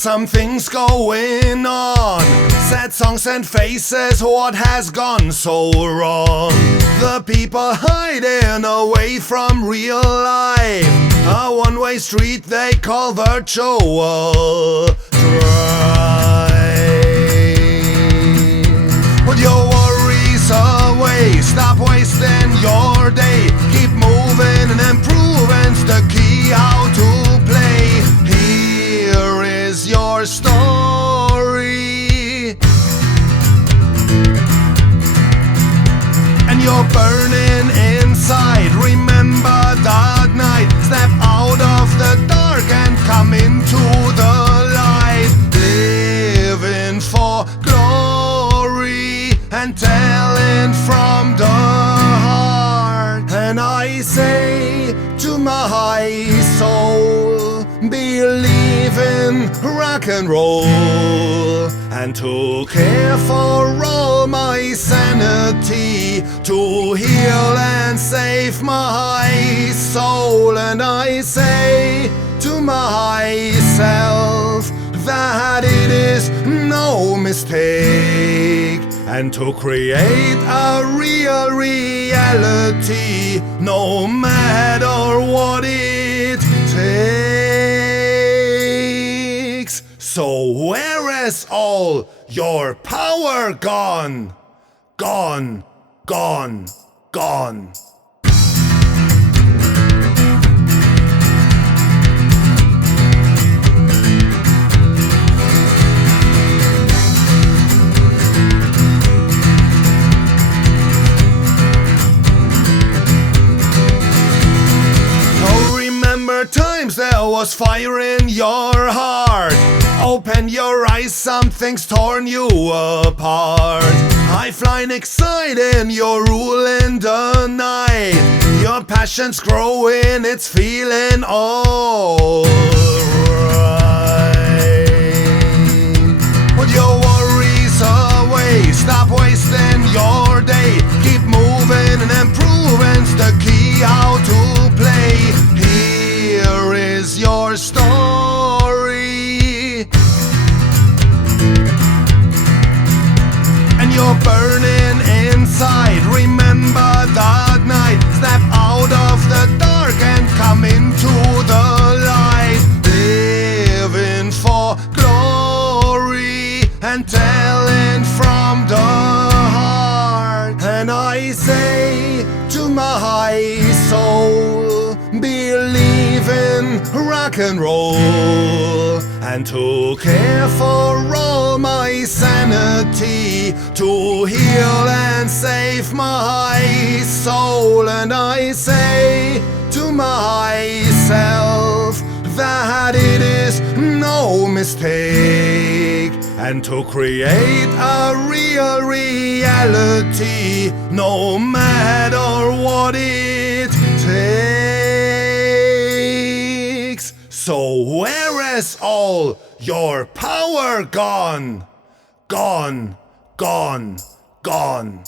something's going on. Sad songs and faces, what has gone so wrong? The people hiding away from real life, a one-way street they call virtual drive. Put your worries away, stop wasting your day. Keep moving and improving's the key how to play. Here is your story, and you're burning inside. Remember that night, step out of the dark and come into the light. Living for glory and telling from the heart. And I say to my soul, believe in rock and roll, and to care for all my sanity, to heal and save my soul. And I say to myself that it is no mistake, and to create a real reality, no matter what it takes. So where is all your power gone? Gone, gone, gone. Times there was fire in your heart. Open your eyes, something's torn you apart. High flying, exciting, you're ruling the night. Your passion's growing, it's feeling alright. Put your worries away, stop wasting your day. Keep moving and improving's the key how to play. Here is your story, and you're burning inside. Remember that night, step out of the dark and come into the light. Living for glory and telling from the heart. And I say to my soul, believe in rock and roll, and to care for all my sanity, to heal and save my soul. And I say to myself that it is no mistake, and to create a real reality, no matter what it takes. So where is all your power gone? Gone, gone, gone.